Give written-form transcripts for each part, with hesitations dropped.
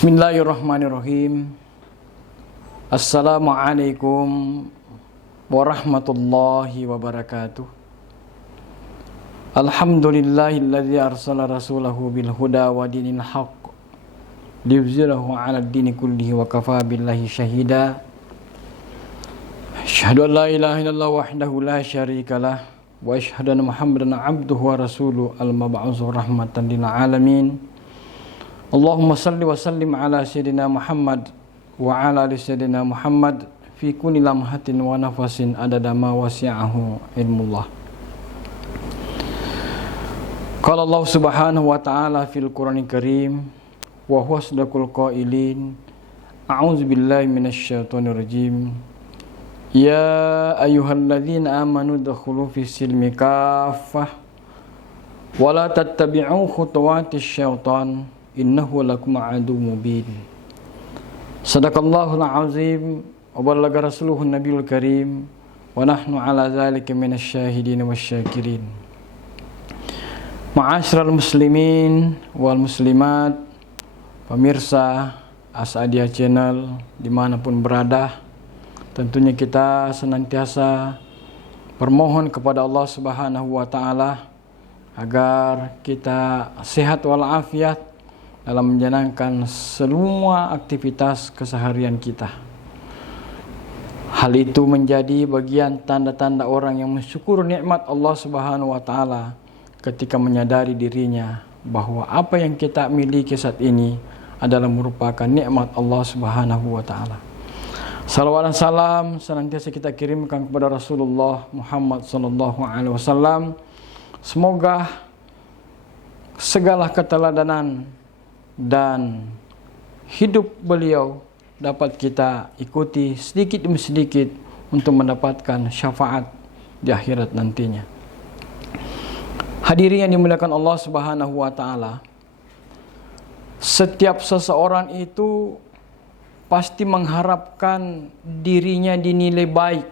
Bismillahirrahmanirrahim. Assalamualaikum warahmatullahi wabarakatuh. Alhamdulillahilladzi arsala rasulahu bil huda wa dinil haqq liyuzhirahu 'alad dini kullihi wa kafaa billahi syahida. Asyhadu an la ilaha illallah wahdahu la syarikalah wa asyhadu anna Muhammadan 'abduhu wa rasuluhu al-mab'uutsu rahmatan lil alamin. Allahumma salli wa sallim ala sayyidina Muhammad wa ala ali sayyidina Muhammad fi kulli lamhatin wa nafasin adada ma wasi'ahu ilmullah. Qala Allah subhanahu wa ta'ala fil Qur'anil Karim wa huwa asdaqul qailin. A'udzu billahi minasy syaithanir rajim. Ya ayyuhalladzina amanu dkhulu fis silmi kaffah wa la tattabi'u khutuwatis syaitan innahu lakum aduwwun mubin. Sadaqallahul azim wa ballagha rasuluhun nabiyul karim wa nahnu ala dzalika minasy syahidin wasyakirin. Ma'asyiral muslimin wal muslimat, pemirsa Asadia Channel dimanapun berada, tentunya kita senantiasa bermohon kepada Allah Subhanahu wa ta'ala agar kita sehat walafiat dalam menjalankan semua aktivitas keseharian kita. Hal itu menjadi bagian tanda-tanda orang yang mensyukur nikmat Allah Subhanahu wa ta'ala ketika menyadari dirinya bahwa apa yang kita miliki saat ini adalah merupakan nikmat Allah Subhanahu wa ta'ala. Salawat dan salam senantiasa kita kirimkan kepada Rasulullah Muhammad sallallahu alaihi wasallam. Semoga segala keteladanan dan hidup beliau dapat kita ikuti sedikit demi sedikit untuk mendapatkan syafaat di akhirat nantinya. Hadirin yang dimuliakan Allah Subhanahu wa ta'ala, setiap seseorang itu pasti mengharapkan dirinya dinilai baik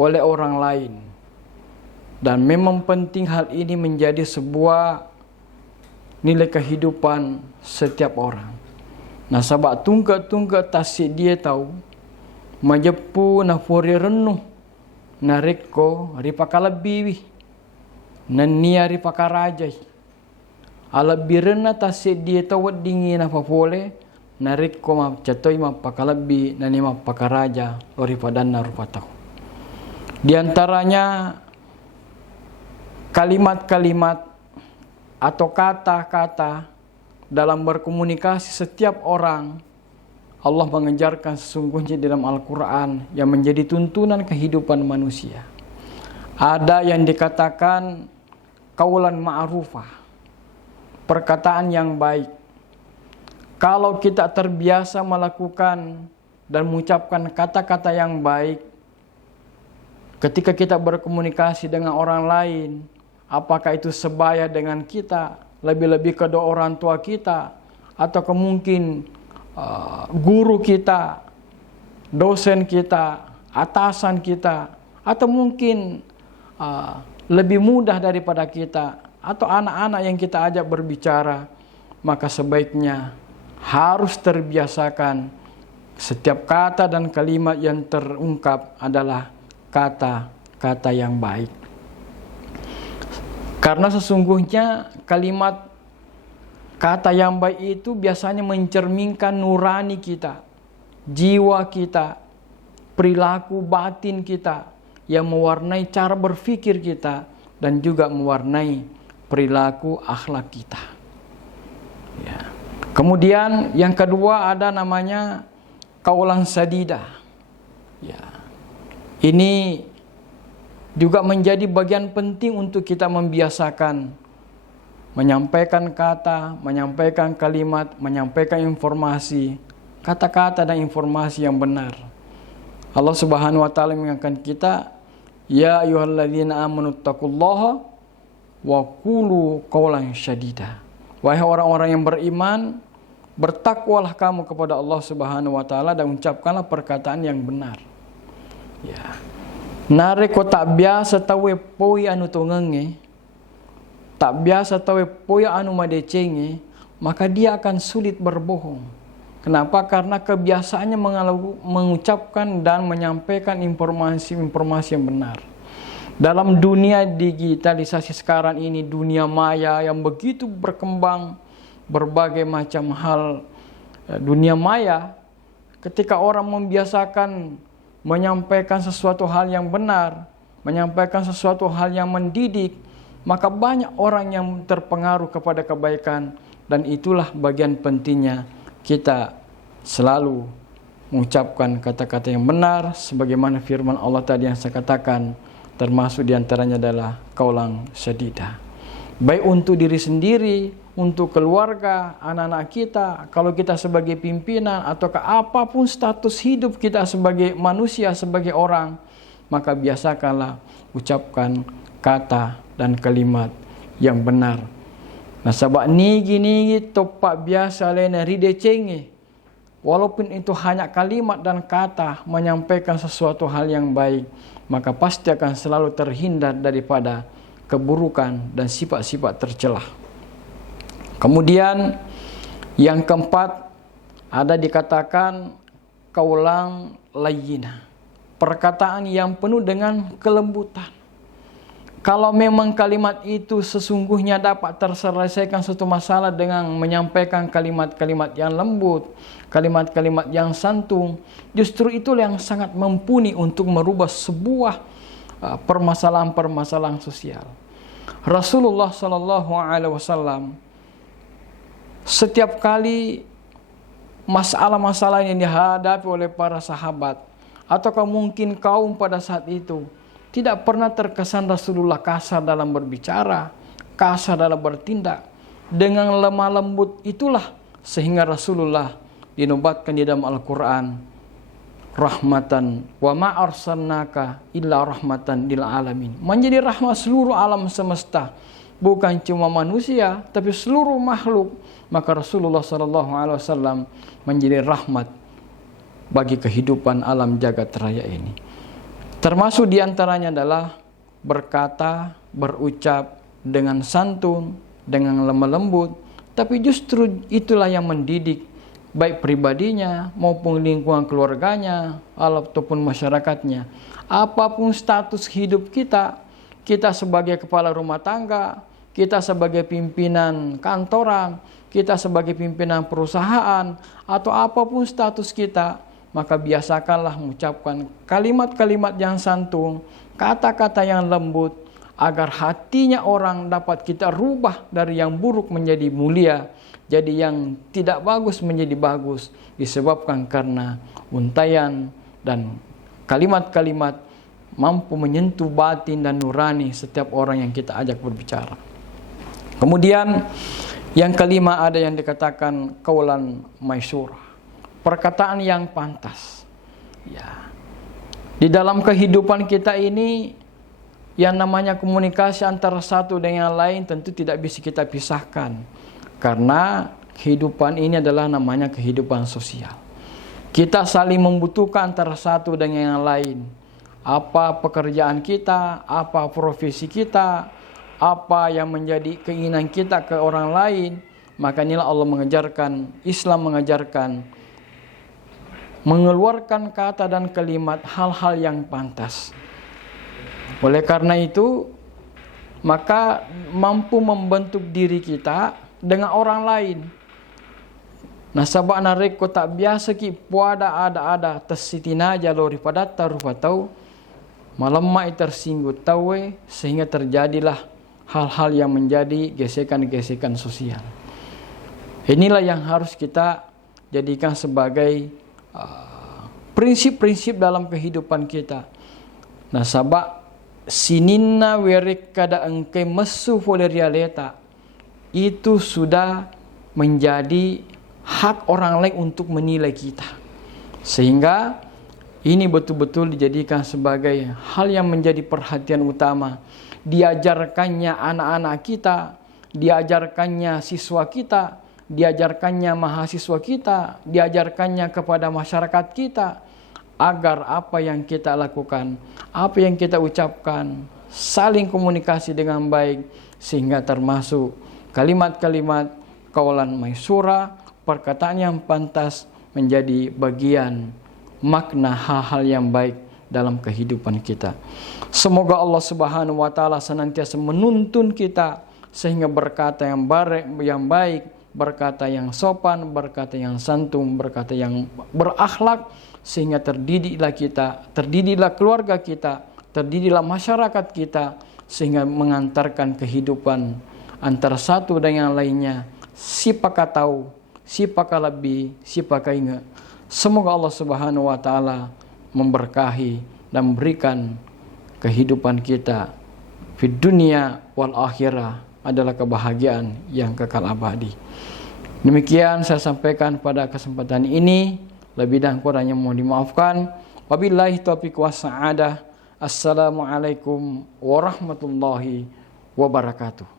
oleh orang lain, dan memang penting hal ini menjadi sebuah nilai kehidupan setiap orang. Nah, sabak tungga tasik dia tahu majepu na fori renuh na rekko ripaka lebih nan nia ripaka rajai ala birena tasik dia tahu dingin apa boleh na rekko ma catoi ma pakalabi na ni ma pakaraja loripadan na rupa tahu. Di antaranya kalimat-kalimat atau kata-kata dalam berkomunikasi setiap orang. Allah mengejarkan sesungguhnya dalam Al-Quran yang menjadi tuntunan kehidupan manusia. Ada yang dikatakan qaulan ma'rufah, perkataan yang baik. Kalau kita terbiasa melakukan dan mengucapkan kata-kata yang baik ketika kita berkomunikasi dengan orang lain, apakah itu sebaya dengan kita, lebih-lebih kedua orang tua kita, atau mungkin guru kita, dosen kita, atasan kita, atau mungkin lebih mudah daripada kita, atau anak-anak yang kita ajak berbicara, maka sebaiknya harus terbiasakan setiap kata dan kalimat yang terungkap adalah kata-kata yang baik. Karena sesungguhnya kalimat kata yang baik itu biasanya mencerminkan nurani kita, jiwa kita, perilaku batin kita yang mewarnai cara berpikir kita dan juga mewarnai perilaku akhlak kita. Ya. Kemudian yang kedua ada namanya qaulan sadidah. Ya. Ini juga menjadi bagian penting untuk kita membiasakan menyampaikan kata, menyampaikan kalimat, menyampaikan informasi, kata-kata dan informasi yang benar. Allah Subhanahu wa ta'ala mengingatkan kita, ya ayyuhalladzina amanu taqullaha wa qulu qaulan syadida. Wahai orang-orang yang beriman, bertakwalah kamu kepada Allah Subhanahu wa ta'ala dan ucapkanlah perkataan yang benar. Ya. Nare ko tak biasa tahu poi anu tongenge, tak biasa tahu poi anu madecenge, maka dia akan sulit berbohong. Kenapa? Karena kebiasaannya mengucapkan dan menyampaikan informasi-informasi yang benar. Dalam dunia digitalisasi sekarang ini, dunia maya yang begitu berkembang, berbagai macam hal dunia maya, ketika orang membiasakan menyampaikan sesuatu hal yang benar, menyampaikan sesuatu hal yang mendidik, maka banyak orang yang terpengaruh kepada kebaikan. Dan itulah bagian pentingnya kita selalu mengucapkan kata-kata yang benar, sebagaimana firman Allah tadi yang saya katakan, termasuk diantaranya adalah qaulan sadida. Baik untuk diri sendiri, untuk keluarga, anak-anak kita, kalau kita sebagai pimpinan, ataukah apapun status hidup kita sebagai manusia, sebagai orang, maka biasakanlah ucapkan kata dan kalimat yang benar. Nah, sebab nigi topak biasa lain ride cenge. Walaupun itu hanya kalimat dan kata menyampaikan sesuatu hal yang baik, maka pasti akan selalu terhindar daripada keburukan dan sifat-sifat tercelah. Kemudian yang keempat, ada dikatakan qaulan layyina, perkataan yang penuh dengan kelembutan. Kalau memang kalimat itu sesungguhnya dapat terselesaikan suatu masalah dengan menyampaikan kalimat-kalimat yang lembut, kalimat-kalimat yang santun, justru itulah yang sangat mumpuni untuk merubah sebuah permasalahan-permasalahan sosial. Rasulullah SAW setiap kali masalah-masalah yang dihadapi oleh para sahabat, ataukah mungkin kaum pada saat itu, tidak pernah terkesan Rasulullah kasar dalam berbicara, kasar dalam bertindak. Dengan lemah lembut itulah sehingga Rasulullah dinobatkan di dalam Al-Quran, rahmatan wa ma arsalnaka illa rahmatan lil alamin, menjadi rahmat seluruh alam semesta, bukan cuma manusia tapi seluruh makhluk. Maka Rasulullah SAW menjadi rahmat bagi kehidupan alam jagat raya ini. Termasuk diantaranya adalah berkata, berucap dengan santun, dengan lemah lembut, tapi justru itulah yang mendidik baik pribadinya maupun lingkungan keluarganya ataupun masyarakatnya. Apapun status hidup kita, kita sebagai kepala rumah tangga, kita sebagai pimpinan kantoran, kita sebagai pimpinan perusahaan, atau apapun status kita, maka biasakanlah mengucapkan kalimat-kalimat yang santun, kata-kata yang lembut, agar hatinya orang dapat kita rubah dari yang buruk menjadi mulia, jadi yang tidak bagus menjadi bagus, disebabkan karena untaian dan kalimat-kalimat mampu menyentuh batin dan nurani setiap orang yang kita ajak berbicara. Kemudian yang kelima, ada yang dikatakan qaulan maisyurah, perkataan yang pantas. Ya. Di dalam kehidupan kita ini, yang namanya komunikasi antara satu dengan yang lain tentu tidak bisa kita pisahkan. Karena kehidupan ini adalah namanya kehidupan sosial. Kita saling membutuhkan antara satu dengan yang lain. Apa pekerjaan kita, apa profesi kita, apa yang menjadi keinginan kita ke orang lain. Maka inilah Allah mengajarkan, Islam mengajarkan, mengeluarkan kata dan kalimat hal-hal yang pantas. Oleh karena itu, maka mampu membentuk diri kita dengan orang lain. Nah, sabak narik ko tak biasa ki puada ada tersitina jalori pada taruh tau malamai tersinggut tawe, sehingga terjadilah hal-hal yang menjadi gesekan-gesekan sosial. Inilah yang harus kita jadikan sebagai prinsip-prinsip dalam kehidupan kita. Nah, sabak sininna werik kada engke mesu oleh realita, itu sudah menjadi hak orang lain untuk menilai kita. Sehingga ini betul-betul dijadikan sebagai hal yang menjadi perhatian utama. Diajarkannya anak-anak kita, diajarkannya siswa kita, diajarkannya mahasiswa kita, diajarkannya kepada masyarakat kita, agar apa yang kita lakukan, apa yang kita ucapkan, saling komunikasi dengan baik, sehingga termasuk kalimat-kalimat qaulan maisyurah, perkataan yang pantas, menjadi bagian makna hal-hal yang baik dalam kehidupan kita. Semoga Allah Subhanahu wa taala senantiasa menuntun kita sehingga berkata yang baik, berkata yang sopan, berkata yang santun, berkata yang berakhlak, sehingga terdidiklah keluarga kita, terdidiklah masyarakat kita, sehingga mengantarkan kehidupan antara satu dan yang lainnya. Siapakah tahu, siapakah lebih, siapakah ingat. Semoga Allah Subhanahu wa taala memberkahi dan memberikan kehidupan kita di dunia wal akhirah adalah kebahagiaan yang kekal abadi. Demikian saya sampaikan pada kesempatan ini. Lebih dan kurangnya mohon dimaafkan. Wabillahi taufiq was sa'adah. Assalamualaikum warahmatullahi wabarakatuh.